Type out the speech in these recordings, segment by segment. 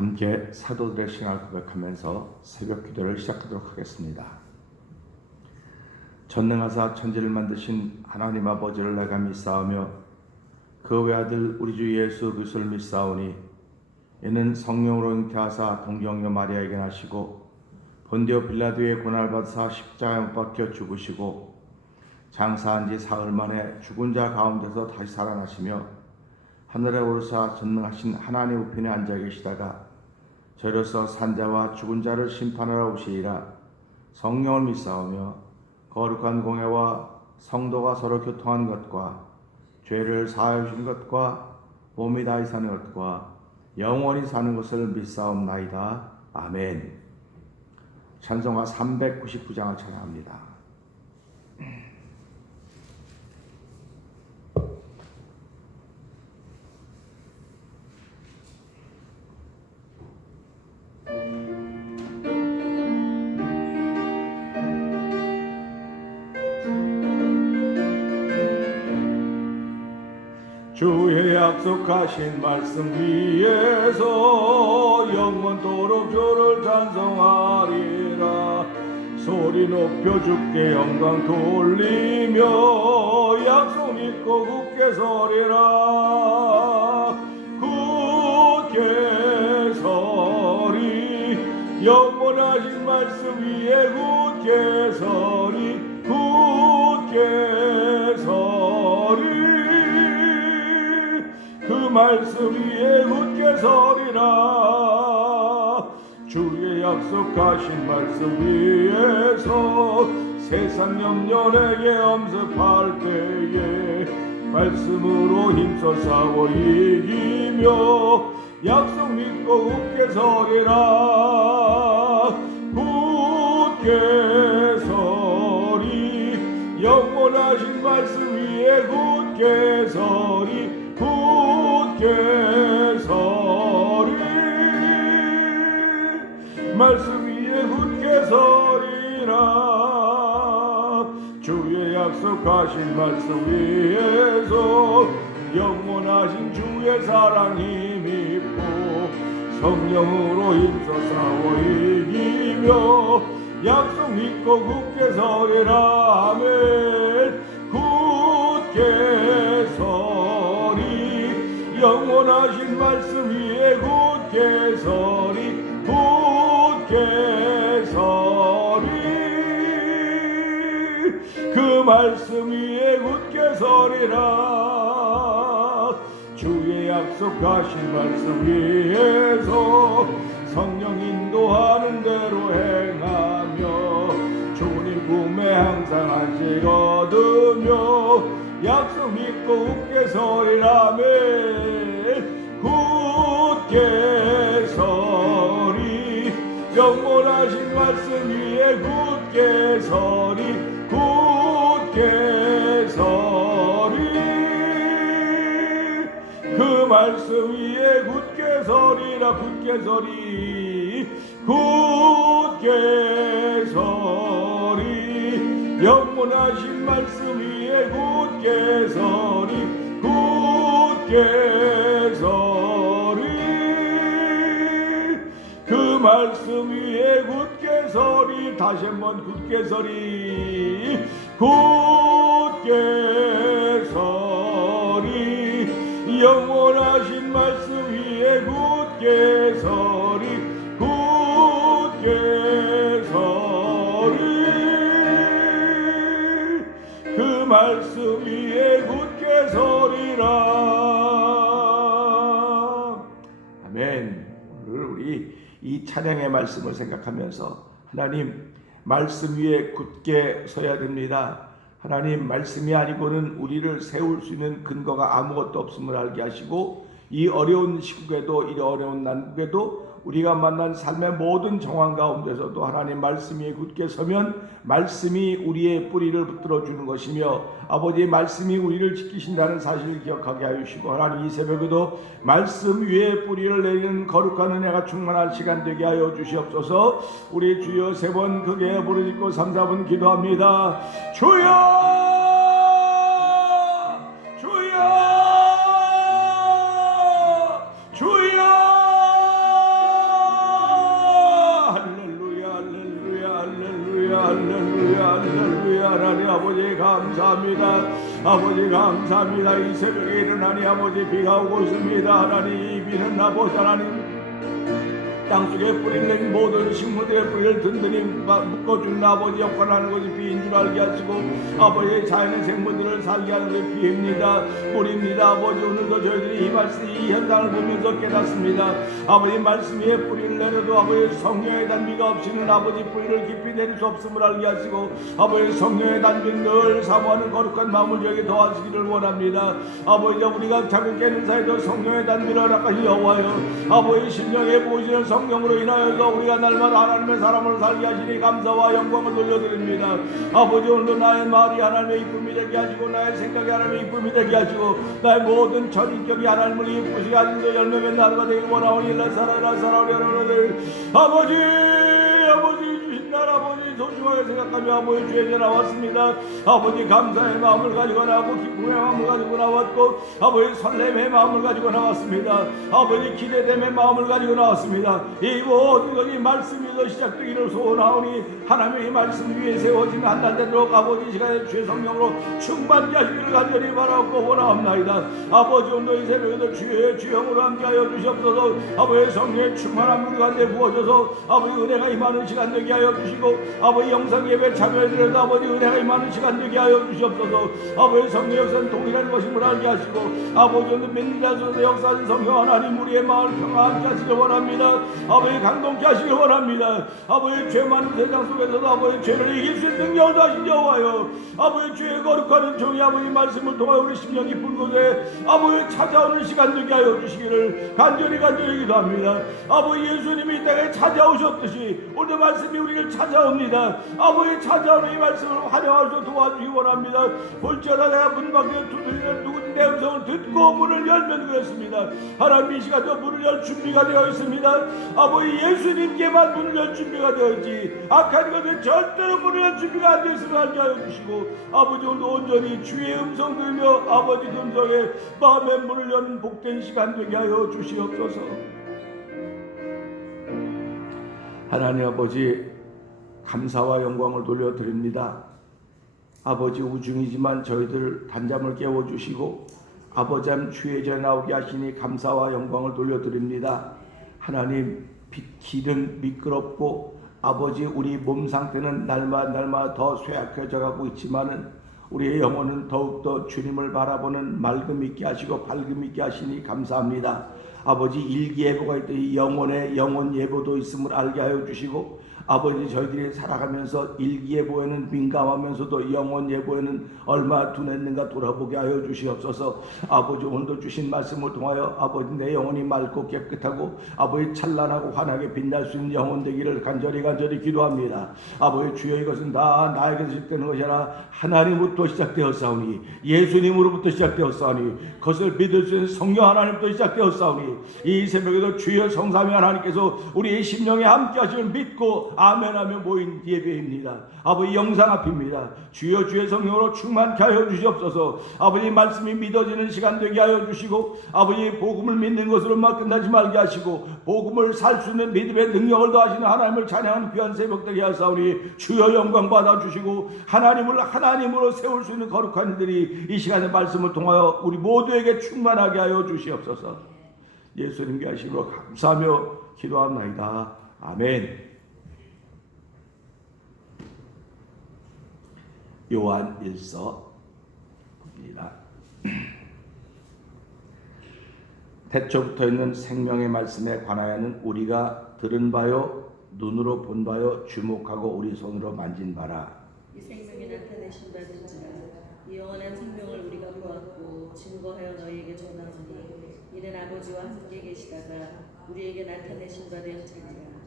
함께 사도들의 신앙을 고백하면서 새벽 기도를 시작하도록 하겠습니다. 전능하사 천지를 만드신 하나님 아버지를 내가 믿사오며 그 외아들 우리 주 예수 그리스도를 믿사오니 이는 성령으로 잉태하사 동정녀 마리아에게 나시고 본디오 빌라도의 고난을 받으사 십자가에 못 박혀 죽으시고 장사한 지 사흘 만에 죽은 자 가운데서 다시 살아나시며 하늘에 오르사 전능하신 하나님 우편에 앉아 계시다가 저로서 산자와 죽은 자를 심판하러 오시리라. 성령을 믿사오며 거룩한 공회와 성도가 서로 교통하는 것과 죄를 사하여 주신 것과 몸이 다시 사는 것과 영원히 사는 것을 믿사옵나이다. 아멘. 찬송가 399장을 찬양합니다. 주의 약속하신 말씀 위에서 영원토록 주를 찬송하리라. 소리 높여 주께 영광 돌리며 약속 믿고 굳게 서리라. 굳게 서리 영원하신 말씀 위에 굳게 서리 굳게 서리 그 말씀 위에 굳게 서리라. 주의 약속하신 말씀 위에서 세상 염려 내게 엄습할 때에 말씀으로 힘써 싸워 이기며 약속 믿고 굳게 서리라. 굳게 서리 영원하신 말씀 위에 굳게 서리 굳게 서리 말씀 위에 굳게 서리라. 주의 약속하신 말씀 위에서 영원하신 주의 사랑 힘입고 성령으로 힘써 싸워 이기며 약속 믿고 굳게 서리라. 아멘. 굳게 서리 영원하신 말씀 위에 굳게 서리 굳게 서리 그 말씀 위에 굳게 서리라. 주의 약속하신 말씀 위에서 성령 인도하는 대로 행하며 좋은 일 꿈에 항상 안식 얻으며 약속 믿고 굳게 서리라며 굳게 서리 영원하신 말씀 위에 굳게 서리 굳게 서리 그 말씀 위에 굳게 서리라. 굳게 서리 굳게 서리 영원하신 말씀 위에 굳게 서리 굳게 서리 그 말씀 위에 굳게 서리. 다시 한번 굳게 서리 굳게 서리 영원하신 말씀 위에 굳게 서리 굳게 서리 그 말씀 위에 굳게 서리라. 아멘. 오늘 우리 이 찬양의 말씀을 생각하면서 하나님 말씀 위에 굳게 서야 됩니다. 하나님 말씀이 아니고는 우리를 세울 수 있는 근거가 아무것도 없음을 알게 하시고 이 어려운 시국에도 이 어려운 난국에도 우리가 만난 삶의 모든 정황 가운데서도 하나님 말씀이 굳게 서면 말씀이 우리의 뿌리를 붙들어 주는 것이며 아버지의 말씀이 우리를 지키신다는 사실을 기억하게 하여 주시고 하나님 이 새벽에도 말씀 위에 뿌리를 내리는 거룩한 은혜가 충만한 시간 되게 하여 주시옵소서. 우리 주여 세 번 크게 부르짖고 3-4분 기도합니다. 주여 주여 주여 감사합니다. 아버지 감사합니다. 이 새벽에 일어나니 아버지 비가 오고 있습니다. 하나님 이 비는 아버지 하나님 땅속에 뿌리는 모든 식물들의 뿌리를 든든히 묶어주는 아버지 역할을 하는 것이 비인 줄 알게 하시고 아버지의 자연의 생물들을 살게 하는 것이 비입니다. 뿌리입니다. 아버지 오늘도 저희들이 이 말씀 이 현상을 보면서 깨닫습니다. 아버지 말씀 위에 뿌리를 내려도 아버지 성령의 단비가 없이는 아버지 뿌리를 깊이 내릴 수 없음을 알게 하시고 아버지 성령의 단비를 늘 사모하는 거룩한 마음을 저에게 더하시기를 원합니다. 아버지 우리가 자꾸 깨는 사이도 성령의 단비를 허락하시 여호와여 아버지 심령에 보이시는 성령으로 인하여서 우리가 날마다 하나님의 사람을 살게 하시니 감사와 영광을 돌려드립니다. 아버지 오늘도 나의 말이 하나님의 이쁨이 되게 하시고 나의 생각이 하나님의 이쁨이 되게 하시고 나의 모든 전인격이 하나님을 이쁘시게 하시는 열매면 나루가 되길 원하오니 일어서라 아버지 주신 날 아버지 소중하게 생각하며 아버지 주에 나왔습니다. 아버지 감사의 마음을 가지고 나왔고 기쁨의 마음을 가지고 나왔고 아버지 설렘의 마음을 가지고 나왔습니다. 아버지 기대됨의 마음을 가지고 나왔습니다. 이 모든 것이 말씀에서 시작되기를 소원하오니 하나님의 이 말씀 위에 세워지는 한날 되도록 아버지 시간에 주의 성령으로 충만케 하시기를 간절히 바라고 원하옵나이다. 아버지 오늘 이 새벽에도 주의 주영으로 함께하여 주시옵소서. 아버지 성령의 충만한 우리 가운데 부어져서 아버지 은혜가 임하는 시간 되게 하여 주시고 아버지 영상 예배 참여해드려도 아버지 은혜가 임하는 시간 되게 하여 주시옵소서. 아버지 성령 역사는 동일한 것임을 알게 하시고 아버지 오늘 믿는 자 속에서 역사하신 성령 하나님 우리의 마을 평안케 하시길 원합니다. 아버지 감동케 하시길 원합니다. 아버지 죄 많은 세상 속에서도 아버지 죄를 이길 수 있는 능력을 다신 여호와여 아버지 주의 거룩한 종이 아버지 말씀을 통하여 우리 심령 깊은 곳에 아버지 찾아오는 시간 되게 하여 주시기를 간절히 기도합니다. 아버지 예수님이 이 땅에 찾아오셨듯이 오늘 말씀이 우리를 찾아옵니다. 아버지 찾아오는 이 말씀을 환영할 수 도와주기 원합니다. 볼지어다 내가 문 밖에 두드리는 누구든 내 음성을 듣고 문을 열면 그렇습니다. 하나님 이 시간도 문을 열 준비가 되어 있습니다. 아버지 예수님께만 문을 열 준비가 되어 있지 악한 것은 절대로 문을 열 준비가 안 되어 있음을 알게 하여 주시고 아버지 오늘 온전히 주의 음성 들으며 아버지 음성에 마음의 문을 여는 복된 시간 되게 하여 주시옵소서. 하나님 아버지 감사와 영광을 돌려드립니다. 아버지 우중이지만 저희들 단잠을 깨워주시고 아버지 주의 전에 나오게 하시니 감사와 영광을 돌려드립니다. 하나님 길은 미끄럽고 아버지 우리 몸 상태는 날마다 더 쇠약해져 가고 있지만은 우리의 영혼은 더욱더 주님을 바라보는 맑음 있게 하시고 밝음 있게 하시니 감사합니다. 아버지 일기예보가 있더니 영혼 예보도 있음을 알게 하여 주시고 아버지 저희들이 살아가면서 일기예보에는 민감하면서도 영혼 예보에는 얼마나 둔했는가 돌아보게 하여 주시옵소서. 아버지 오늘도 주신 말씀을 통하여 아버지 내 영혼이 맑고 깨끗하고 아버지 찬란하고 환하게 빛날 수 있는 영혼 되기를 간절히 기도합니다. 아버지 주여 이것은 다 나에게서 시작되는 것이 아니라 하나님으로부터 시작되었사오니 예수님으로부터 시작되었사오니 그것을 믿을 수 있는 성령 하나님부터 되었사오니 이 새벽에도 주여 성삼위 하나님께서 우리의 심령에 함께 하심을 믿고 아멘하며 모인 예배입니다. 아버지 영상 앞입니다. 주여 주의 성령으로 충만케 하여 주시옵소서. 아버지 말씀이 믿어지는 시간 되게 하여 주시고 아버지 복음을 믿는 것으로만 끝나지 말게 하시고 복음을 살 수 있는 믿음의 능력을 더하시는 하나님을 찬양하는 귀한 새벽 되게 하사오니 주여 영광 받아주시고 하나님으로 세울 수 있는 거룩한 일들이 이 시간의 말씀을 통하여 우리 모두에게 충만하게 하여 주시옵소서. 예수님께 하시므로 감사하며 기도합나이다. 아멘. 요한 1서입니다. 태초부터 있는 생명의 말씀에 관하여는 우리가 들은 바요 눈으로 본 바요 주목하고 우리 손으로 만진 바라. 이 생명이 나타내신 바든지라 이 영원한 생명을 우리가 보았고 증거하여 너희에게 전하노니 이는 아버지와 함께 계시다가 우리에게 나타내신 바 되었느니라.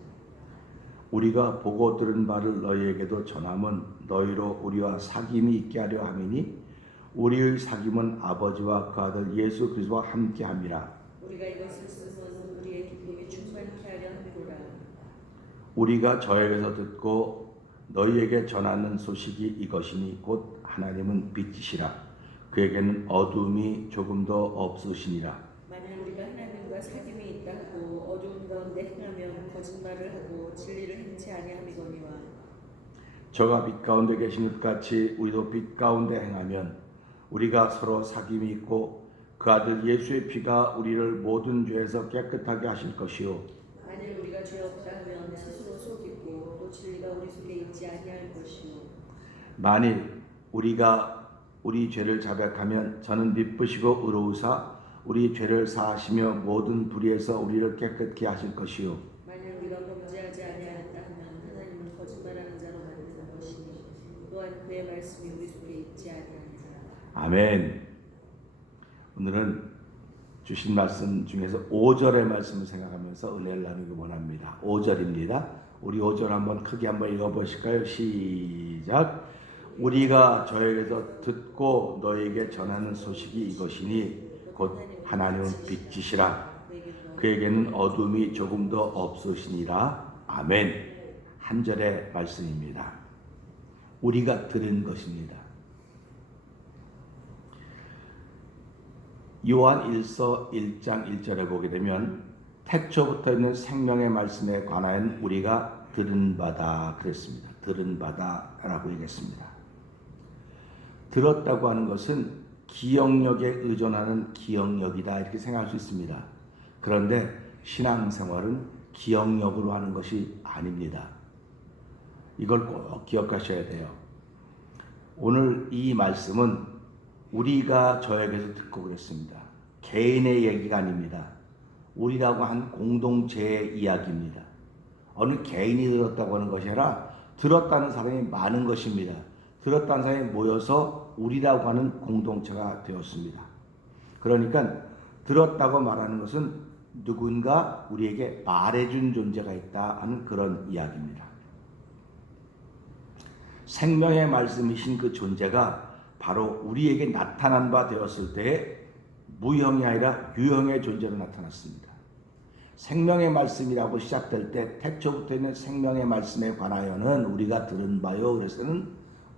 우리가 보고 들은 바를 너희에게도 전함은 너희로 우리와 사귐이 있게 하려 함이니 우리의 사귐은 아버지와 그 아들 예수 그리스도와 함께함이라. 우리가 이것을 쓰면 우리의 기쁨이 충만케 하려 함이로라. 우리가 저에게서 듣고 너희에게 전하는 소식이 이것이니 곧 하나님은 빛이시라. 그에게는 어두움이 조금도 없으시니라. 만일 우리가 하나님과 사귐이 있다고 어두운 가운데 행하면 거짓말을 하고 진리를 행치 아니함이거니와 저가 빛 가운데 계신 것 같이 우리도 빛 가운데 행하면 우리가 서로 사귐이 있고 그 아들 예수의 피가 우리를 모든 죄에서 깨끗하게 하실 것이요 만일 우리가 죄 없다 하면 스스로 속이고 또 진리가 우리 속에 있지 아니할 것이요 만일 우리가 우리 죄를 자백하면 저는 미쁘시고 의로우사 우리 죄를 사하시며 모든 불의에서 우리를 깨끗게 하실 것이요 만일 우리가 범죄하지 아니하였다 하면 하나님은 거짓말하는 자로 만드는 것이니 또한 그의 말씀이 우리 속에 있지 아니하니라. 아멘. 오늘은 주신 말씀 중에서 5절의 말씀을 생각하면서 은혜를 나누기 원합니다. 5절입니다. 우리 5절 한번 크게 한번 읽어보실까요? 시작. 우리가 저에게서 듣고 너에게 전하는 소식이 이것이니 곧 하나님은 빛이시라. 그에게는 어둠이 조금도 없으시니라. 아멘. 한 절의 말씀입니다. 우리가 들은 것입니다. 요한 1서 1장 1절에 보게 되면 태초부터 있는 생명의 말씀에 관하여 우리가 들은 바다 그랬습니다. 들은 바다라고 얘기했습니다. 들었다고 하는 것은 기억력에 의존하는 기억력이다 이렇게 생각할 수 있습니다. 그런데 신앙생활은 기억력으로 하는 것이 아닙니다. 이걸 꼭 기억하셔야 돼요. 오늘 이 말씀은 우리가 저에게서 듣고 그랬습니다. 개인의 얘기가 아닙니다. 우리라고 한 공동체의 이야기입니다. 어느 개인이 들었다고 하는 것이 아니라 들었다는 사람이 많은 것입니다. 들었다는 사람이 모여서 우리라고 하는 공동체가 되었습니다. 그러니까 들었다고 말하는 것은 누군가 우리에게 말해준 존재가 있다 하는 그런 이야기입니다. 생명의 말씀이신 그 존재가 바로 우리에게 나타난 바 되었을 때 무형이 아니라 유형의 존재로 나타났습니다. 생명의 말씀이라고 시작될 때 태초부터 있는 생명의 말씀에 관하여는 우리가 들은 바요. 그래서는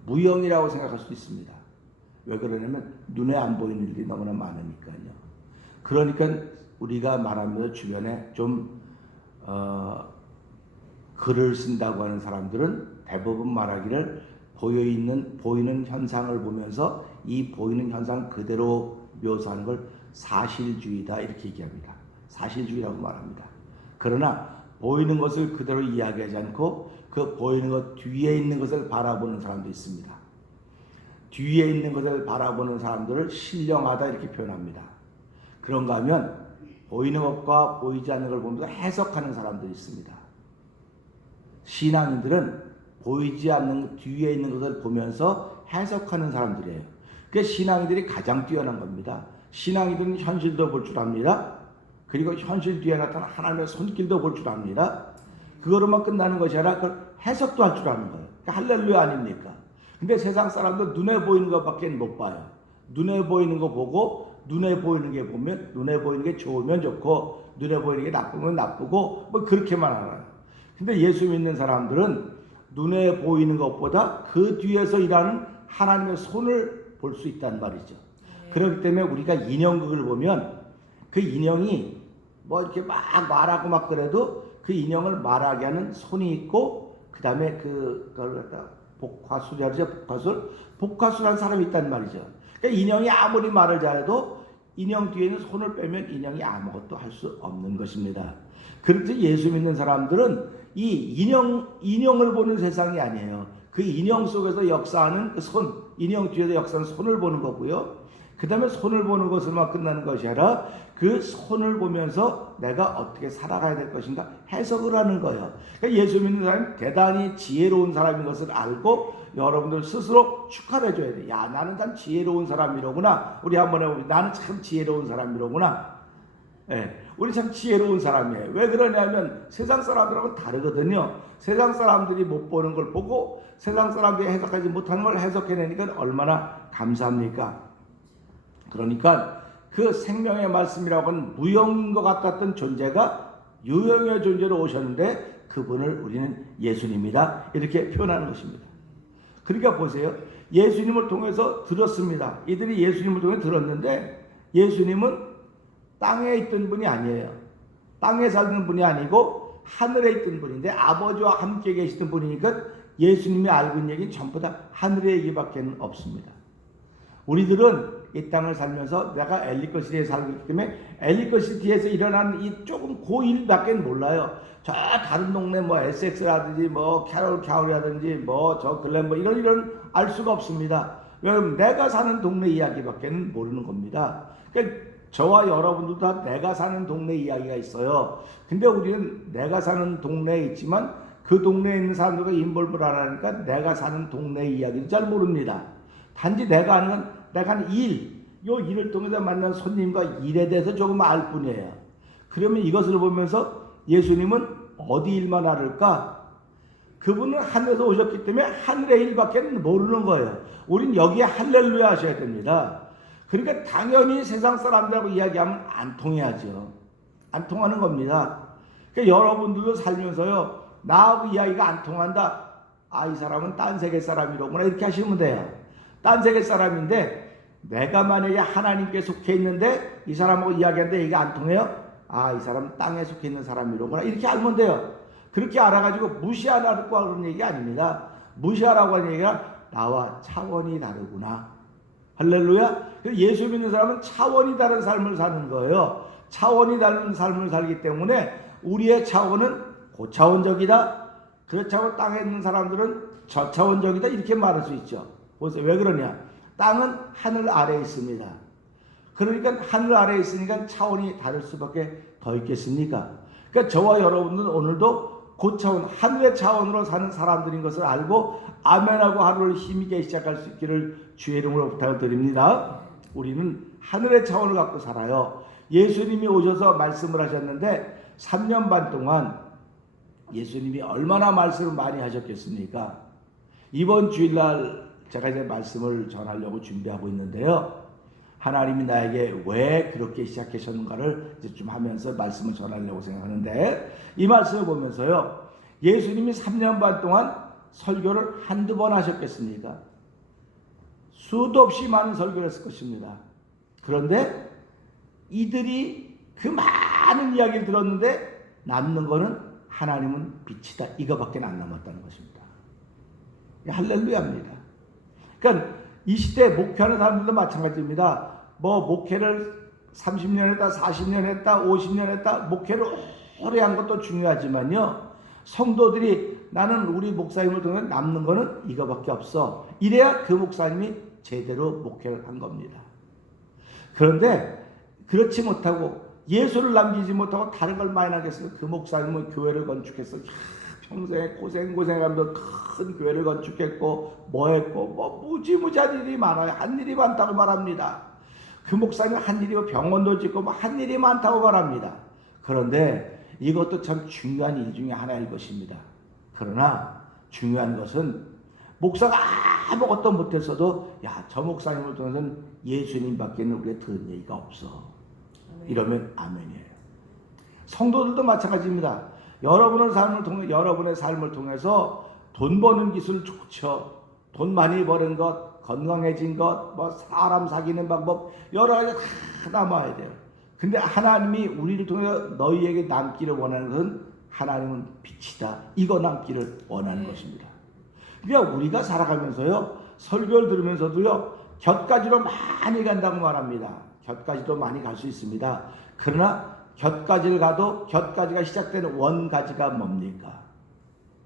무형이라고 생각할 수 있습니다. 왜 그러냐면 눈에 안 보이는 일이 너무나 많으니까요. 그러니까 우리가 말하면서 주변에 좀 글을 쓴다고 하는 사람들은 대부분 말하기를 보이는 현상을 보면서 이 보이는 현상 그대로 묘사하는 걸 사실주의다 이렇게 얘기합니다. 사실주의라고 말합니다. 그러나 보이는 것을 그대로 이야기하지 않고 그 보이는 것 뒤에 있는 것을 바라보는 사람도 있습니다. 뒤에 있는 것을 바라보는 사람들을 신령하다 이렇게 표현합니다. 그런가 하면 보이는 것과 보이지 않는 걸 보면서 해석하는 사람들이 있습니다. 신앙인들은 보이지 않는 뒤에 있는 것을 보면서 해석하는 사람들이에요. 그러니까 신앙인들이 가장 뛰어난 겁니다. 신앙인들은 현실도 볼 줄 압니다. 그리고 현실 뒤에 나타난 하나님의 손길도 볼 줄 압니다. 그거로만 끝나는 것이 아니라 그걸 해석도 할 줄 아는 거예요. 그러니까 할렐루야 아닙니까? 근데 세상 사람들 눈에 보이는 것밖에 못 봐요. 눈에 보이는 거 보고 눈에 보이는 게 보면 눈에 보이는 게 좋으면 좋고 눈에 보이는 게 나쁘면 나쁘고 뭐 그렇게만 알아요. 근데 예수 믿는 사람들은 눈에 보이는 것보다 그 뒤에서 일하는 하나님의 손을 볼 수 있단 말이죠. 그렇기 때문에 우리가 인형극을 보면 그 인형이 뭐 이렇게 막 말하고 막 그래도 그 인형을 말하게 하는 손이 있고 그 다음에 그걸 갖다 복화술이라죠. 복화술한 사람이 있단 말이죠. 그러니까 인형이 아무리 말을 잘해도 인형 뒤에는 손을 빼면 인형이 아무것도 할 수 없는 것입니다. 그런데 예수 믿는 사람들은 이 인형을 보는 세상이 아니에요. 그 인형 속에서 역사하는 그 손, 인형 뒤에서 역사하는 손을 보는 거고요. 그 다음에 손을 보는 것으로만 끝나는 것이 아니라 그 손을 보면서 내가 어떻게 살아가야 될 것인가 해석을 하는 거예요. 그러니까 예수 믿는 사람이 대단히 지혜로운 사람인 것을 알고 여러분들 스스로 축하를 해줘야 돼. 야, 나는 참 지혜로운 사람이로구나. 우리 한번 해보면 나는 참 지혜로운 사람이로구나. 예, 우리 참 지혜로운 사람이에요. 왜 그러냐면 세상 사람들하고 다르거든요. 세상 사람들이 못 보는 걸 보고 세상 사람들이 해석하지 못하는 걸 해석해내니까 얼마나 감사합니까? 그러니까 그 생명의 말씀이라고 하는 무형인 것 같았던 존재가 유형의 존재로 오셨는데 그분을 우리는 예수님이다 이렇게 표현하는 것입니다. 그러니까 보세요. 예수님을 통해서 들었습니다. 이들이 예수님을 통해 들었는데 예수님은 땅에 있던 분이 아니에요. 땅에 살던 분이 아니고 하늘에 있던 분인데 아버지와 함께 계시던 분이니까 예수님이 알고 있는 얘기는 전부 다 하늘의 얘기밖에 없습니다. 우리들은 이 땅을 살면서 내가 엘리컷시티에 살고 있기 때문에 엘리컷시티에서 일어난 이 조금 고일밖에 몰라요. 저 다른 동네 뭐 에섹스라든지 뭐 캐롤 캬울이라든지 뭐 저 글렌 뭐 이런 알 수가 없습니다. 왜냐면 내가 사는 동네 이야기밖에 모르는 겁니다. 그러니까 저와 여러분들도 다 내가 사는 동네 이야기가 있어요. 근데 우리는 내가 사는 동네에 있지만 그 동네에 있는 사람들과 인볼브를 안 하니까 내가 사는 동네 이야기를 잘 모릅니다. 단지 내가 아는 건 내가 하는 요 일을 통해서 만난 손님과 일에 대해서 조금 알 뿐이에요. 그러면 이것을 보면서 예수님은 어디 일만 알을까? 그분은 하늘에서 오셨기 때문에 하늘의 일밖에 모르는 거예요. 우린 여기에 할렐루야 하셔야 됩니다. 그러니까 당연히 세상 사람들하고 이야기하면 안 통해야죠. 안 통하는 겁니다. 그러니까 여러분들도 살면서요, 나하고 이야기가 안 통한다. 아, 이 사람은 딴 세계 사람이로구나. 이렇게 하시면 돼요. 딴 세계 사람인데 내가 만약에 하나님께 속해 있는데 이 사람하고 이야기하는데 얘기가 안 통해요? 아, 이 사람은 땅에 속해 있는 사람이로구나. 이렇게 알면 돼요. 그렇게 알아가지고 무시하라고 그런 얘기 아닙니다. 무시하라고 하는 얘기가 나와 차원이 다르구나. 할렐루야. 예수 믿는 사람은 차원이 다른 삶을 사는 거예요. 차원이 다른 삶을 살기 때문에 우리의 차원은 고차원적이다. 그렇다고 땅에 있는 사람들은 저차원적이다. 이렇게 말할 수 있죠. 보세요. 왜 그러냐. 땅은 하늘 아래에 있습니다. 그러니까 하늘 아래에 있으니까 차원이 다를 수밖에 더 있겠습니까? 그러니까 저와 여러분들은 오늘도 고차원, 하늘의 차원으로 사는 사람들인 것을 알고 아멘하고 하루를 힘있게 시작할 수 있기를 주의 이름으로 부탁을 드립니다. 우리는 하늘의 차원을 갖고 살아요. 예수님이 오셔서 말씀을 하셨는데 3년 반 동안 예수님이 얼마나 말씀을 많이 하셨겠습니까? 이번 주일날 제가 이제 말씀을 전하려고 준비하고 있는데요. 하나님이 나에게 왜 그렇게 시작하셨는가를 이제 좀 하면서 말씀을 전하려고 생각하는데, 이 말씀을 보면서요, 예수님이 3년 반 동안 설교를 한두 번 하셨겠습니까? 수도 없이 많은 설교를 했을 것입니다. 그런데 이들이 그 많은 이야기를 들었는데 남는 거는 하나님은 빛이다, 이거밖에 안 남았다는 것입니다. 할렐루야입니다. 그러니까 이 시대에 목회하는 사람들도 마찬가지입니다. 뭐 목회를 30년 했다, 40년 했다, 50년 했다, 목회를 오래 한 것도 중요하지만요, 성도들이 나는 우리 목사님을 통해 남는 거는 이거밖에 없어. 이래야 그 목사님이 제대로 목회를 한 겁니다. 그런데 그렇지 못하고 예수를 남기지 못하고 다른 걸 많이 남겼어요. 그 목사님은 교회를 건축해서 평생에 고생하면서 큰 교회를 건축했고 뭐 했고 뭐 무지무지한 일이 많아요. 한 일이 많다고 말합니다. 그 목사님 한 일이 병원도 짓고 뭐 한 일이 많다고 말합니다. 그런데 이것도 참 중요한 일 중에 하나일 것입니다. 그러나 중요한 것은 목사가 아무것도 못했어도 저 목사님을 통해서는 예수님밖에 우리가 들은 얘기가 없어. 이러면 아멘이에요. 성도들도 마찬가지입니다. 여러분의 삶을 통해서 돈 버는 기술 좋죠. 돈 많이 버는 것, 건강해진 것, 뭐 사람 사귀는 방법 여러 가지 다 남아야 돼요. 근데 하나님이 우리를 통해 너희에게 남기를 원하는 것은 하나님은 빛이다. 이거 남기를 원하는 것입니다. 그러니까 우리가 살아가면서요, 설교를 들으면서도요, 곁가지로 많이 간다고 말합니다. 곁가지도 많이 갈 수 있습니다. 그러나 곁가지를 가도 곁가지가 시작되는 원가지가 뭡니까?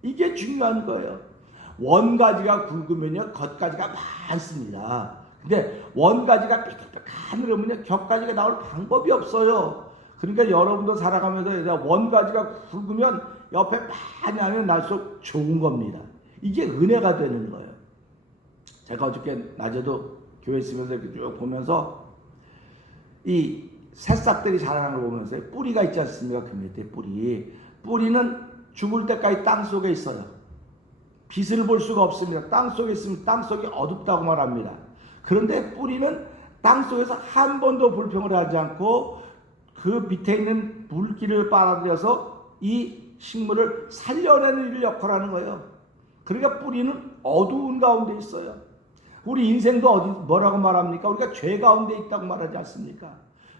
이게 중요한 거예요. 원가지가 굵으면요, 겉가지가 많습니다. 근데 원가지가 삐딱삐딱한 그러면요, 곁가지가 나올 방법이 없어요. 그러니까 여러분도 살아가면서 원가지가 굵으면 옆에 많이 하면 날수록 좋은 겁니다. 이게 은혜가 되는 거예요. 제가 어저께 낮에도 교회 있으면서 이렇게 쭉 보면서 이 새싹들이 자라는 걸 보면서 뿌리가 있지 않습니까? 그 밑에 뿌리는 죽을 때까지 땅 속에 있어요. 빛을 볼 수가 없습니다. 땅 속에 있으면 땅 속이 어둡다고 말합니다. 그런데 뿌리는 땅 속에서 한 번도 불평을 하지 않고 그 밑에 있는 물기를 빨아들여서 이 식물을 살려내는 일을 역할하는 거예요. 그러니까 뿌리는 어두운 가운데 있어요. 우리 인생도 뭐라고 말합니까? 우리가 죄 가운데 있다고 말하지 않습니까?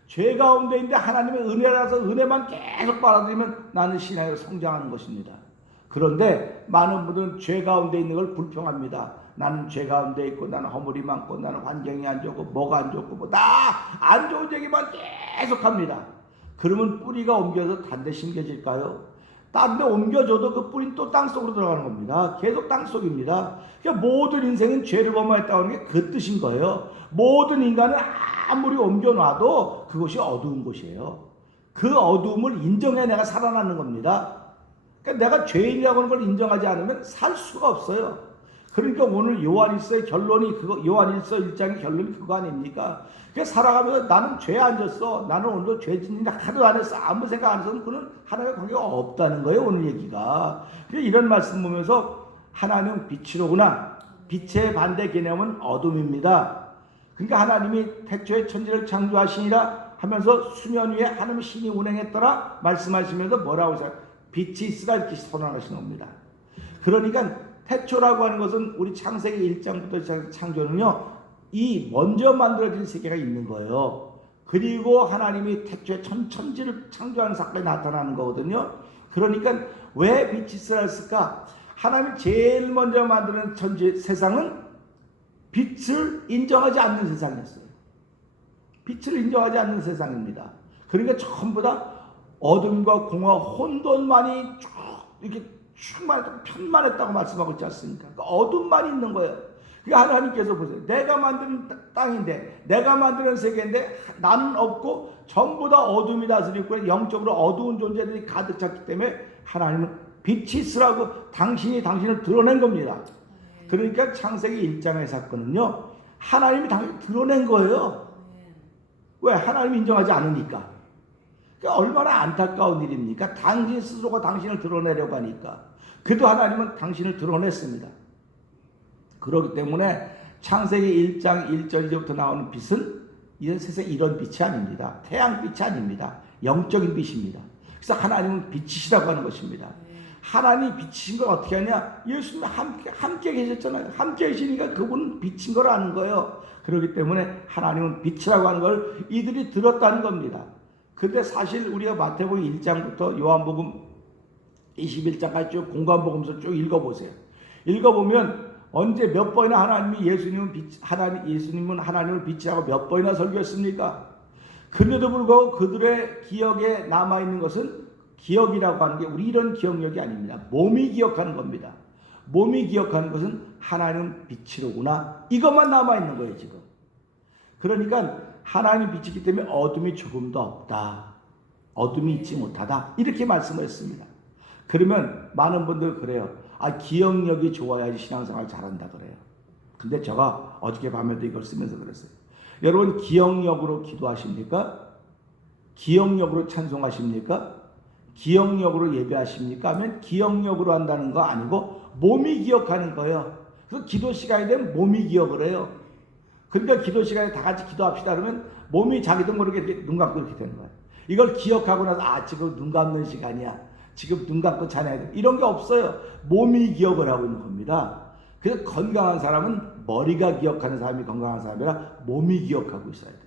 죄 가운데 있는데 하나님의 은혜라서 은혜만 계속 빨아들이면 나는 신앙으로 성장하는 것입니다. 그런데 많은 분들은 죄 가운데 있는 걸 불평합니다. 나는 죄 가운데 있고, 나는 허물이 많고, 나는 환경이 안 좋고, 뭐가 안 좋고, 뭐 다 안 좋은 얘기만 계속합니다. 그러면 뿌리가 옮겨서 단 데 심겨질까요? 딴 데 옮겨줘도 그 뿌리는 또 땅속으로 들어가는 겁니다. 계속 땅속입니다. 그러니까 모든 인생은 죄를 범하였다는 게 그 뜻인 거예요. 모든 인간은 아무리 옮겨놔도 그것이 어두운 곳이에요. 그 어두움을 인정해 내가 살아나는 겁니다. 그러니까 내가 죄인이라고 하는 걸 인정하지 않으면 살 수가 없어요. 그러니까 오늘 요한일서의 결론이 그거, 요한일서 1장의 결론이 그거 아닙니까? 그러니까 살아가면서 나는 죄 안 졌어. 나는 오늘도 죄 짓는 일 하나도 안 했어. 아무 생각 안 해서는 그는 하나님과 관계가 없다는 거예요. 오늘 얘기가. 그러니까 이런 말씀 보면서 하나님은 빛이로구나. 빛의 반대 개념은 어둠입니다. 그러니까 하나님이 태초에 천지를 창조하시니라 하면서 수면 위에 하나님의 신이 운행했더라 말씀하시면서 뭐라고 하세요? 빛이 있으라 이렇게 선언하시는 겁니다. 그러니까 태초라고 하는 것은 우리 창세기 1장부터 시작해서 창조는요, 이 먼저 만들어진 세계가 있는 거예요. 그리고 하나님이 태초에 천지를 창조하는 사건이 나타나는 거거든요. 그러니까 왜 빛이 있으라 했을까? 하나님이 제일 먼저 만드는 세상은 빛을 인정하지 않는 세상이었어요. 빛을 인정하지 않는 세상입니다. 그러니까 전부 다 어둠과 공허, 혼돈만이 쭉 이렇게 충만했다고, 편만했다고 말씀하고 있지 않습니까? 그러니까 어둠만 있는 거예요. 그러니까 하나님께서 보세요. 내가 만든 땅인데, 내가 만드는 세계인데 나는 없고 전부 다 어둠이 다스리고 영적으로 어두운 존재들이 가득 찼기 때문에 하나님은 빛이 있으라고 당신을 드러낸 겁니다. 그러니까 창세기 1장의 사건은요, 하나님이 당신을 드러낸 거예요. 왜? 하나님이 인정하지 않으니까. 그러니까 얼마나 안타까운 일입니까? 당신 스스로가 당신을 드러내려고 하니까. 그래도 하나님은 당신을 드러냈습니다. 그렇기 때문에 창세기 1장 1절 이제부터 나오는 빛은 이런 세상에 이런 빛이 아닙니다. 태양빛이 아닙니다. 영적인 빛입니다. 그래서 하나님은 빛이시라고 하는 것입니다. 하나님이 빛이신 걸 어떻게 하냐? 예수님이 함께 계셨잖아요. 함께 계시니까 그분은 빛인 걸 아는 거예요. 그렇기 때문에 하나님은 빛이라고 하는 걸 이들이 들었다는 겁니다. 근데 사실 우리가 마태복음 1장부터 요한복음 21장까지 쭉 공관복음서 쭉 읽어보세요. 읽어보면 언제 몇 번이나 예수님은 하나님을 빛이라고 몇 번이나 설교했습니까? 그런데도 불구하고 그들의 기억에 남아있는 것은 기억이라고 하는 게 우리 이런 기억력이 아닙니다. 몸이 기억하는 겁니다. 몸이 기억하는 것은 하나님은 빛이로구나. 이것만 남아있는 거예요, 지금. 그러니까 하나님이 빛이기 때문에 어둠이 조금도 없다. 어둠이 있지 못하다. 이렇게 말씀을 했습니다. 그러면 많은 분들 그래요. 기억력이 좋아야지 신앙생활 잘한다 그래요. 근데 제가 어저께 밤에도 이걸 쓰면서 그랬어요. 여러분 기억력으로 기도하십니까? 기억력으로 찬송하십니까? 기억력으로 예배하십니까? 하면 기억력으로 한다는 거 아니고 몸이 기억하는 거예요. 그래서 기도 시간이 되면 몸이 기억을 해요. 그러니까 기도 시간에 다 같이 기도합시다 그러면 몸이 자기도 모르게 이렇게 눈 감고 이렇게 되는 거예요. 이걸 기억하고 나서 지금 눈 감는 시간이야. 지금 눈 감고 자녀야 돼. 이런 게 없어요. 몸이 기억을 하고 있는 겁니다. 그래서 건강한 사람은 머리가 기억하는 사람이 건강한 사람이라 몸이 기억하고 있어야 돼요.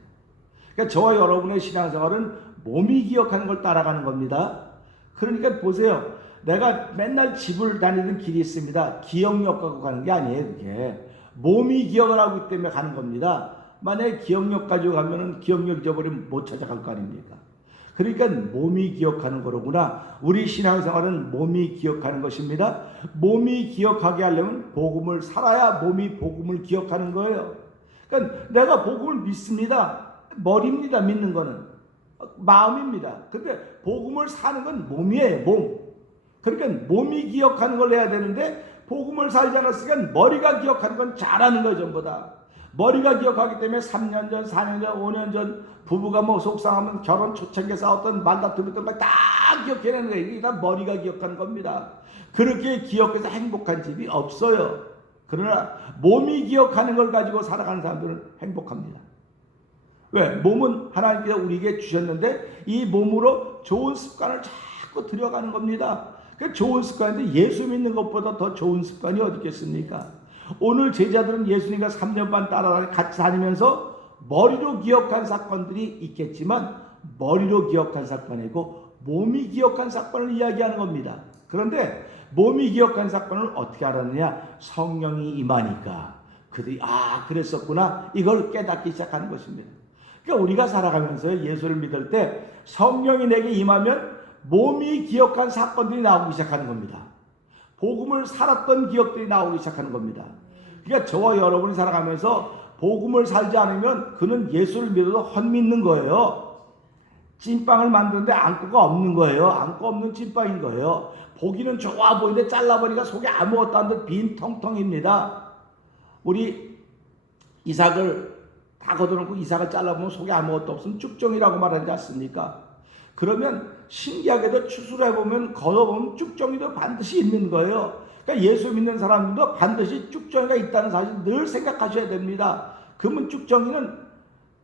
그러니까 저와 여러분의 신앙생활은 몸이 기억하는 걸 따라가는 겁니다. 그러니까 보세요. 내가 맨날 집을 다니는 길이 있습니다. 기억력 갖고 가는 게 아니에요. 그게 몸이 기억을 하고 있기 때문에 가는 겁니다. 만약에 기억력 가지고 가면은 기억력 잊어버리면 못 찾아갈 거 아닙니까? 그러니까 몸이 기억하는 거로구나. 우리 신앙생활은 몸이 기억하는 것입니다. 몸이 기억하게 하려면 복음을 살아야 몸이 복음을 기억하는 거예요. 그러니까 내가 복음을 믿습니다. 머리입니다. 믿는 거는 마음입니다. 근데 복음을 사는 건 몸이에요. 몸. 그러니까 몸이 기억하는 걸 해야 되는데 복음을 살지 않았으니까 머리가 기억하는 건 잘하는 거예요. 전부 다. 머리가 기억하기 때문에 3년 전, 4년 전, 5년 전 부부가 뭐 속상하면 결혼 초창기에 싸웠던 말다툼했던 거 다 기억해내는 거예요. 이게 다 머리가 기억하는 겁니다. 그렇게 기억해서 행복한 집이 없어요. 그러나 몸이 기억하는 걸 가지고 살아가는 사람들은 행복합니다. 왜? 몸은 하나님께서 우리에게 주셨는데 이 몸으로 좋은 습관을 자꾸 들여가는 겁니다. 그 좋은 습관인데 예수 믿는 것보다 더 좋은 습관이 어디 있겠습니까? 오늘 제자들은 예수님과 3년 반 같이 다니면서 머리로 기억한 사건들이 있겠지만 머리로 기억한 사건이고 몸이 기억한 사건을 이야기하는 겁니다. 그런데 몸이 기억한 사건을 어떻게 알았느냐? 성령이 임하니까 그들이 그랬었구나 이걸 깨닫기 시작하는 것입니다. 그러니까 우리가 살아가면서 예수를 믿을 때 성령이 내게 임하면 몸이 기억한 사건들이 나오기 시작하는 겁니다. 복음을 살았던 기억들이 나오기 시작하는 겁니다. 그러니까 저와 여러분이 살아가면서 복음을 살지 않으면 그는 예수를 믿어도 헛믿는 거예요. 찐빵을 만드는데 안고가 없는 거예요. 안고 없는 찐빵인 거예요. 보기는 좋아 보이는데 잘라보니까 속에 아무것도 안 든 빈 텅텅입니다. 우리 이삭을 다 걷어놓고 이삭을 잘라보면 속에 아무것도 없으면 쭉정이라고 말하지 않습니까? 그러면 신기하게도 추수해보면 걷어보면 쭉정이도 반드시 있는 거예요. 그러니까 예수 믿는 사람들도 반드시 쭉정이가 있다는 사실 늘 생각하셔야 됩니다. 그러면 쭉정이는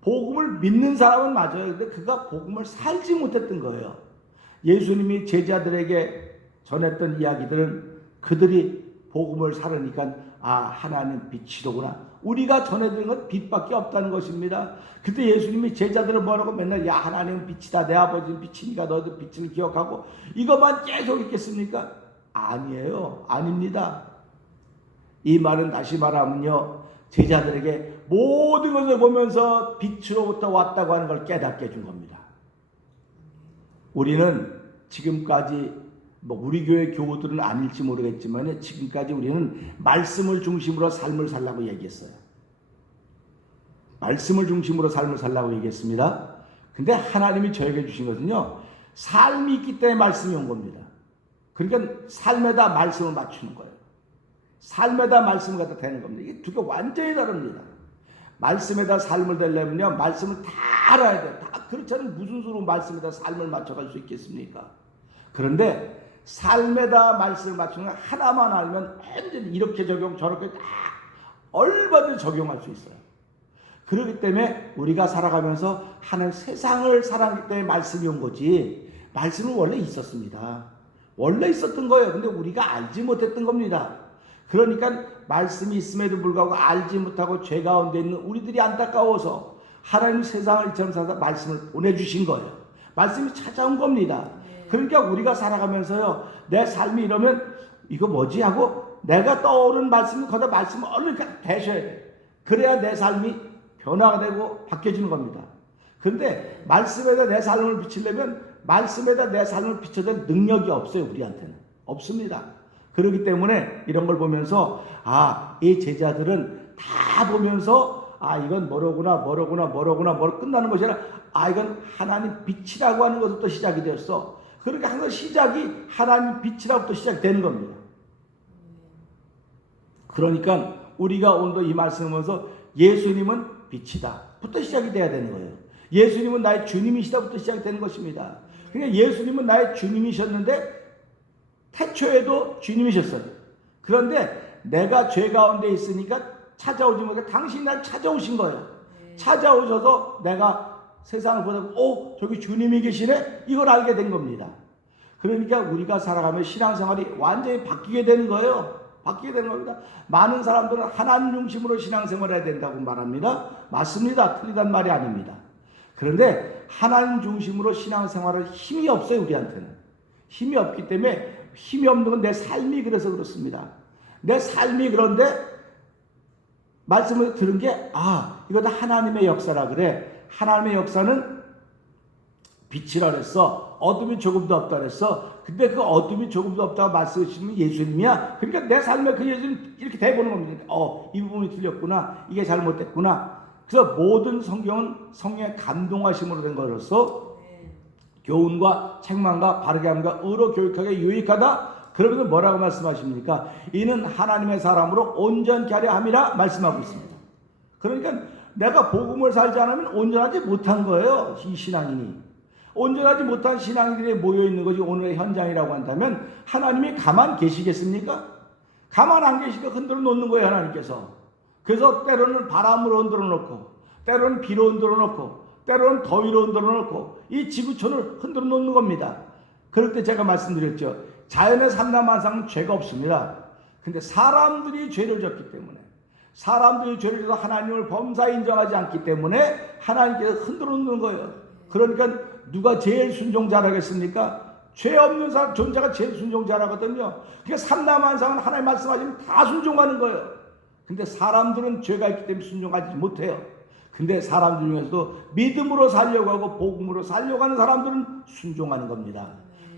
복음을 믿는 사람은 맞아요. 근데 그가 복음을 살지 못했던 거예요. 예수님이 제자들에게 전했던 이야기들은 그들이 복음을 살으니까 하나님 빛이로구나. 우리가 전해드린 건 빛밖에 없다는 것입니다. 그때 예수님이 제자들을 뭐라고 맨날 하나님은 빛이다. 내 아버지는 빛이니까 너도 빛을 기억하고 이것만 계속 있겠습니까? 아니에요. 아닙니다. 이 말은 다시 말하면요. 제자들에게 모든 것을 보면서 빛으로부터 왔다고 하는 걸 깨닫게 해준 겁니다. 우리는 지금까지 우리 교회 교우들은 아닐지 모르겠지만 지금까지 우리는 말씀을 중심으로 삶을 살라고 얘기했어요. 말씀을 중심으로 삶을 살라고 얘기했습니다. 근데 하나님이 저에게 주신 것은요. 삶이 있기 때문에 말씀이 온 겁니다. 그러니까 삶에다 말씀을 맞추는 거예요. 삶에다 말씀을 갖다 대는 겁니다. 이게 두 개 완전히 다릅니다. 말씀에다 삶을 대려면요. 말씀을 다 알아야 돼요. 다 그렇지 않으면 무슨 수로 말씀에다 삶을 맞춰갈 수 있겠습니까? 그런데 삶에다 말씀을 맞추는 건 하나만 알면 완전히 이렇게 적용 저렇게 다 얼마든지 적용할 수 있어요. 그렇기 때문에 우리가 살아가면서 하나님 세상을 살아가기 때문에 말씀이 온 거지 말씀은 원래 있었습니다. 원래 있었던 거예요. 근데 우리가 알지 못했던 겁니다. 그러니까 말씀이 있음에도 불구하고 알지 못하고 죄 가운데 있는 우리들이 안타까워서 하나님 세상을 이처럼 살다 말씀을 보내주신 거예요. 말씀이 찾아온 겁니다. 그러니까 우리가 살아가면서요. 내 삶이 이러면 이거 뭐지 하고 내가 떠오른 말씀이 거기다 말씀을 얼른 대셔야 돼요. 그래야 내 삶이 변화가 되고 바뀌어지는 겁니다. 그런데 말씀에다 내 삶을 비치려면 말씀에다 내 삶을 비춰야 될 능력이 없어요. 우리한테는. 없습니다. 그렇기 때문에 이런 걸 보면서 이 제자들은 다 보면서 이건 뭐로구나 끝나는 것이 아니라 이건 하나님 빛이라고 하는 것부터 시작이 되었어. 그러니까 항상 시작이 하나님 빛이라부터 시작되는 겁니다. 그러니까 우리가 오늘도 이 말씀을 보면서 예수님은 빛이다 부터 시작이 돼야 되는 거예요. 예수님은 나의 주님이시다부터 시작이 되는 것입니다. 그러니까 예수님은 나의 주님이셨는데 태초에도 주님이셨어요. 그런데 내가 죄 가운데 있으니까 찾아오지 못해 당신이 날 찾아오신 거예요. 찾아오셔서 내가 세상을 보다가 저기 주님이 계시네? 이걸 알게 된 겁니다. 그러니까 우리가 살아가면 신앙생활이 완전히 바뀌게 되는 거예요. 바뀌게 되는 겁니다. 많은 사람들은 하나님 중심으로 신앙생활을 해야 된다고 말합니다. 맞습니다. 틀리단 말이 아닙니다. 그런데 하나님 중심으로 신앙생활을 힘이 없어요. 우리한테는. 힘이 없기 때문에 힘이 없는 건 내 삶이 그래서 그렇습니다. 내 삶이 그런데 말씀을 들은 게 이거 다 하나님의 역사라 그래. 하나님의 역사는 빛이라 그랬어. 어둠이 조금도 없다 그랬어. 근데 그 어둠이 조금도 없다고 말씀하시는 예수님이야. 그러니까 내 삶에 그 예수님 이렇게 대보는 겁니다. 이 부분이 틀렸구나. 이게 잘못됐구나. 그래서 모든 성경은 성령의 감동하심으로 된 것으로서 교훈과 책망과 바르게 함과 의로 교육하게 유익하다. 그러면서 뭐라고 말씀하십니까? 이는 하나님의 사람으로 온전케 하려 함이라 말씀하고 있습니다. 그러니까 내가 복음을 살지 않으면 온전하지 못한 거예요. 이 신앙인이. 온전하지 못한 신앙인들이 모여있는 것이 오늘의 현장이라고 한다면 하나님이 가만 계시겠습니까? 가만 안 계시니까 흔들어 놓는 거예요. 하나님께서. 그래서 때로는 바람으로 흔들어 놓고 때로는 비로 흔들어 놓고 때로는 더위로 흔들어 놓고 이 지구촌을 흔들어 놓는 겁니다. 그럴 때 제가 말씀드렸죠. 자연의 삼라만상은 죄가 없습니다. 근데 사람들이 죄를 졌기 때문에 사람들이 죄를 져서 하나님을 범사에 인정하지 않기 때문에 하나님께서 흔들어 놓는 거예요. 그러니까 누가 제일 순종 잘하겠습니까? 죄 없는 사람 존재가 제일 순종 잘하거든요. 그러니까 삼남한상은 하나님 말씀하시면 다 순종하는 거예요. 근데 사람들은 죄가 있기 때문에 순종하지 못해요. 근데 사람들 중에서도 믿음으로 살려고 하고 복음으로 살려고 하는 사람들은 순종하는 겁니다.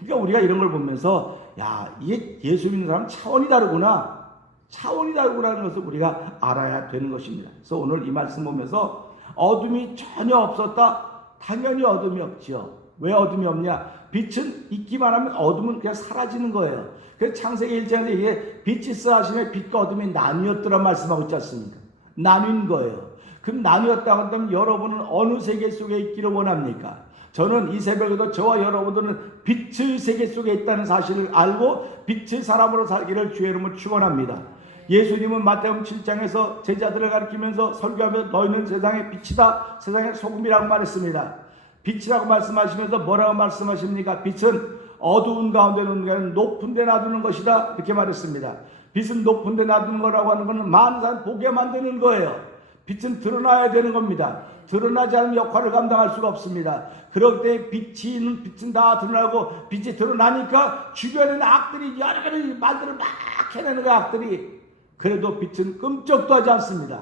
그러니까 우리가 이런 걸 보면서 야, 이게 예수 믿는 사람 차원이 다르구나. 차원이 다르구나는 것을 우리가 알아야 되는 것입니다. 그래서 오늘 이 말씀 보면서 어둠이 전혀 없었다. 당연히 어둠이 없지요. 왜 어둠이 없냐? 빛은 있기만 하면 어둠은 그냥 사라지는 거예요. 그래서 창세기 1장에서 이게 빛이 있으시면 빛과 어둠이 나뉘었더라 말씀하고 있지 않습니까? 나뉜 거예요. 그럼 나뉘었다고 한다면 여러분은 어느 세계 속에 있기를 원합니까? 저는 이 새벽에도 저와 여러분들은 빛의 세계 속에 있다는 사실을 알고 빛의 사람으로 살기를 주의 이름으로 축원합니다. 예수님은 마태복음 7장에서 제자들을 가리키면서 설교하면서 너희는 세상의 빛이다, 세상의 소금이라고 말했습니다. 빛이라고 말씀하시면서 뭐라고 말씀하십니까? 빛은 어두운 가운데 놓는 게 아니라 높은 데 놔두는 것이다, 이렇게 말했습니다. 빛은 높은 데 놔두는 거라고 하는 것은 많은 사람 보게 만드는 거예요. 빛은 드러나야 되는 겁니다. 드러나지 않으면 역할을 감당할 수가 없습니다. 그럴 때 빛은 다 드러나고 빛이 드러나니까 주변에 있는 악들이 여러 가지 말들을 막 해내는 거 악들이. 그래도 빛은 끔찍도 하지 않습니다.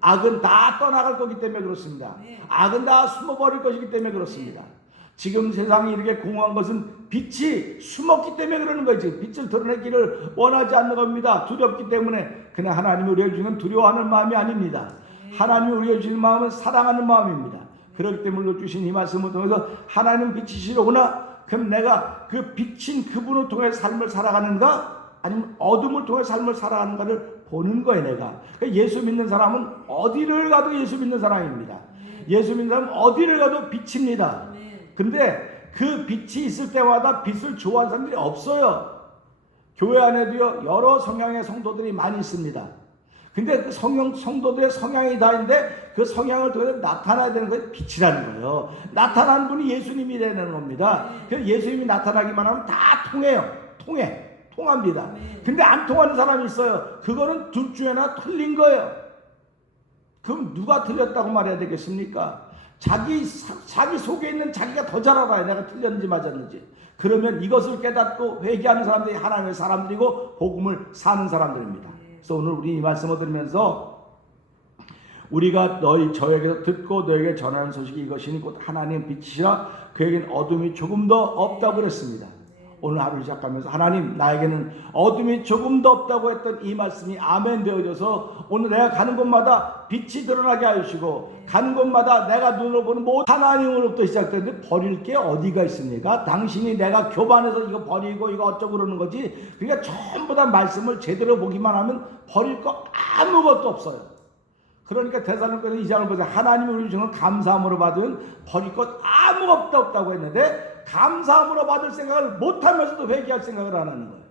악은 다 떠나갈 거기 때문에 그렇습니다. 악은 다 숨어버릴 것이기 때문에 그렇습니다. 지금 세상이 이렇게 공허한 것은 빛이 숨었기 때문에 그러는 거지. 빛을 드러내기를 원하지 않는 겁니다. 두렵기 때문에. 그냥 하나님이 우리를 주는 두려워하는 마음이 아닙니다. 하나님이 우리를 주는 마음은 사랑하는 마음입니다. 그렇기 때문에 주신 이 말씀을 통해서 하나님 빛이시로구나. 그럼 내가 그 빛인 그분을 통해 삶을 살아가는가? 아니면 어둠을 통해 삶을 살아가는가를 보는 거예요, 내가. 그러니까 예수 믿는 사람은 어디를 가도 예수 믿는 사람입니다. 예수 믿는 사람은 어디를 가도 빛입니다. 근데 그 빛이 있을 때마다 빛을 좋아하는 사람들이 없어요. 교회 안에도요, 여러 성향의 성도들이 많이 있습니다. 근데 그 성도들의 성향이 다 있는데 그 성향을 통해서 나타나야 되는 것이 빛이라는 거예요. 나타나는 분이 예수님이 되는 겁니다. 그래서 예수님이 나타나기만 하면 다 통합니다. 근데 안 통하는 사람이 있어요. 그거는 둘 중에 하나 틀린 거예요. 그럼 누가 틀렸다고 말해야 되겠습니까? 자기 속에 있는 자기가 더 잘 알아요. 내가 틀렸는지 맞았는지. 그러면 이것을 깨닫고 회개하는 사람들이 하나님의 사람들이고 복음을 사는 사람들입니다. 그래서 오늘 우리 이 말씀을 들으면서 우리가 저에게서 듣고 너에게 전하는 소식이 이것이니 곧 하나님 빛이시라 그에게는 어둠이 조금 더 없다고 그랬습니다. 오늘 하루 시작하면서 하나님 나에게는 어둠이 조금 더 없다고 했던 이 말씀이 아멘 되어져서 오늘 내가 가는 곳마다 빛이 드러나게 하시고 가는 곳마다 내가 눈으로 보는 모든 하나님으로부터 시작되는데 버릴 게 어디가 있습니까? 당신이 내가 교반해서 이거 버리고 이거 어쩌고 그러는 거지. 그러니까 전부 다 말씀을 제대로 보기만 하면 버릴 거 아무것도 없어요. 그러니까 데살로니가서 2장을 보세요. 하나님이 우리 주는 감사함으로 받으면 버릴 것 아무것도 없다고 했는데 감사함으로 받을 생각을 못하면서도 회개할 생각을 안 하는 거예요.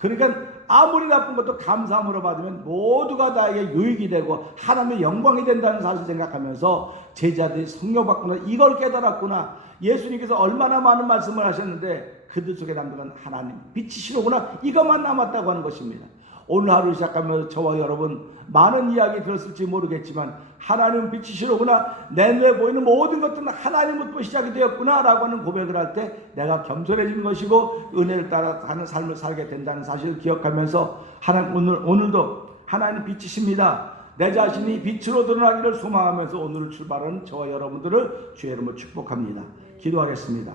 그러니까 아무리 나쁜 것도 감사함으로 받으면 모두가 나에게 유익이 되고 하나님의 영광이 된다는 사실을 생각하면서 제자들이 성령 받구나 이걸 깨달았구나. 예수님께서 얼마나 많은 말씀을 하셨는데 그들 속에 남는 건 하나님 빛이시로구나 이것만 남았다고 하는 것입니다. 오늘 하루 시작하면서 저와 여러분 많은 이야기 들었을지 모르겠지만 하나님 빛이시로구나 내 눈에 보이는 모든 것들은 하나님으로부터 시작이 되었구나 라고 하는 고백을 할 때 내가 겸손해지는 것이고 은혜를 따라 사는 삶을 살게 된다는 사실을 기억하면서 오늘도 하나님 빛이십니다. 내 자신이 빛으로 드러나기를 소망하면서 오늘을 출발하는 저와 여러분들을 주의 이름으로 축복합니다. 기도하겠습니다.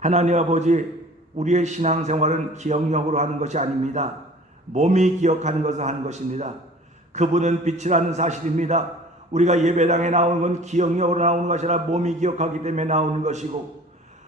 하나님 아버지 우리의 신앙생활은 기억력으로 하는 것이 아닙니다. 몸이 기억하는 것을 하는 것입니다. 그분은 빛이라는 사실입니다. 우리가 예배당에 나오는 건 기억력으로 나오는 것이 아니라 몸이 기억하기 때문에 나오는 것이고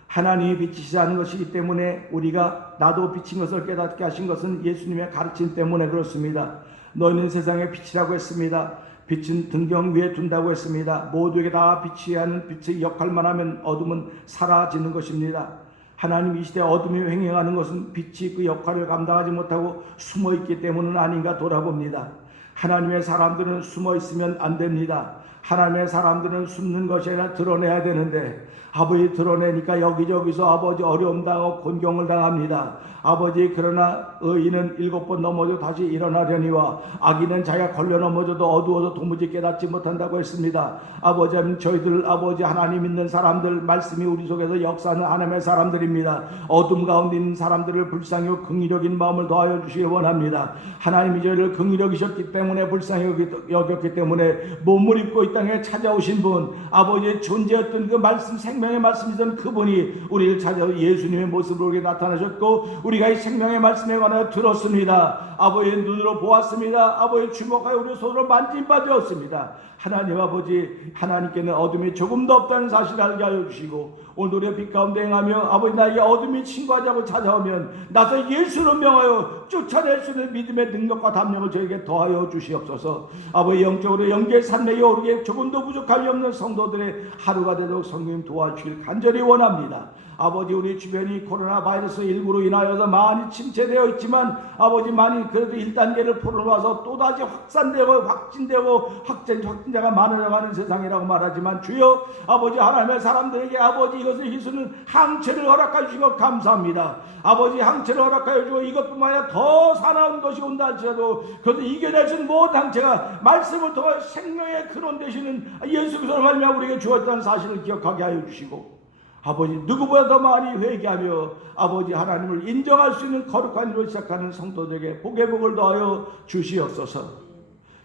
하나님이 빛이시라는 것이기 때문에 우리가 나도 빛인 것을 깨닫게 하신 것은 예수님의 가르침 때문에 그렇습니다. 너희는 세상의 빛이라고 했습니다. 빛은 등경 위에 둔다고 했습니다. 모두에게 다 빛이어야 하는 빛의 역할만 하면 어둠은 사라지는 것입니다. 하나님 이 시대 어둠이 횡행하는 것은 빛이 그 역할을 감당하지 못하고 숨어있기 때문은 아닌가 돌아봅니다. 하나님의 사람들은 숨어 있으면 안 됩니다. 하나님의 사람들은 숨는 것이 아니라 드러내야 되는데 아버지 드러내니까 여기저기서 아버지 어려움 당하고 곤경을 당합니다. 아버지 그러나 의인은 7번 넘어져 다시 일어나려니와 악인은 자기가 걸려 넘어져도 어두워서 도무지 깨닫지 못한다고 했습니다. 아버지 저희들 아버지 하나님 믿는 사람들 말씀이 우리 속에서 역사하는 하나님의 사람들입니다. 어둠 가운데 있는 사람들을 불쌍히 긍휼적인 마음을 더하여 주시기 원합니다. 하나님이 저희를 긍휼히 여기셨기 때문에 불쌍히 여겼기 때문에 몸을 입고 이 땅에 찾아오신 분 아버지의 존재였던 그 말씀 생명의 말씀이던 그분이 우리를 찾아서 예수님의 모습으로 우리에게 나타나셨고 우리가 이 생명의 말씀에 관하여 들었습니다. 아버지의 눈으로 보았습니다. 아버지의 주목하여 우리 손으로 만진바되었습니다. 하나님 아버지 하나님께는 어둠이 조금도 없다는 사실을 알게 하여 주시고 오늘 우리의 빛 가운데 행하며 아버지 나에게 어둠이 침과하자고 찾아오면 나서 예수로 명하여 쫓아낼 수 있는 믿음의 능력과 담력을 저에게 더하여 주시옵소서. 아버지 영적으로 영계 산맥에 오르게 조금도 부족함이 없는 성도들의 하루가 되도록 성령님 도와주길 간절히 원합니다. 아버지 우리 주변이 코로나 바이러스 19로 인하여서 많이 침체되어 있지만 아버지 많이 그래도 1단계를 풀어와서 또다시 확산되고 확진되고 확진자가 많아져가는 세상이라고 말하지만 주여 아버지 하나님의 사람들에게 아버지 이것을 희수는 항체를 허락해 주시고 감사합니다. 아버지 항체를 허락해 주고 이것뿐만 아니라 더 사나운 것이 온다 할지라도 그것을 이겨낼 수 있는 모든 항체가 말씀을 통해 생명의 근원 되시는 예수 그리스도로 말미암아 우리에게 주었다는 사실을 기억하게 하여 주시고 아버지 누구보다 더 많이 회개하며 아버지 하나님을 인정할 수 있는 거룩한 일을 시작하는 성도들에게 복의 복을 더하여 주시옵소서.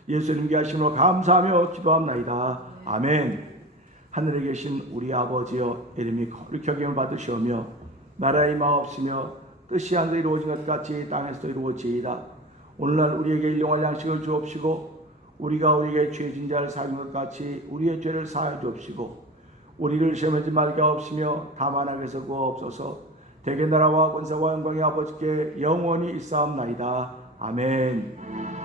예수님께 하심으로 감사하며 기도합나이다. 아멘. 하늘에 계신 우리 아버지여 이름이 거룩히 여김을 받으시오며 나라의 임하옵시며 뜻이 하늘에 이루어진 것 같이 땅에서도 이루어지이다. 오늘날 우리에게 일용할 양식을 주옵시고 우리가 우리에게 죄진 자를 사하는 것 같이 우리의 죄를 사하여 주옵시고 우리를 시험하지 말게 하옵시며 다만 악에서 구하옵소서. 대개 나라와 권세와 영광이 아버지께 영원히 있사옵나이다. 아멘.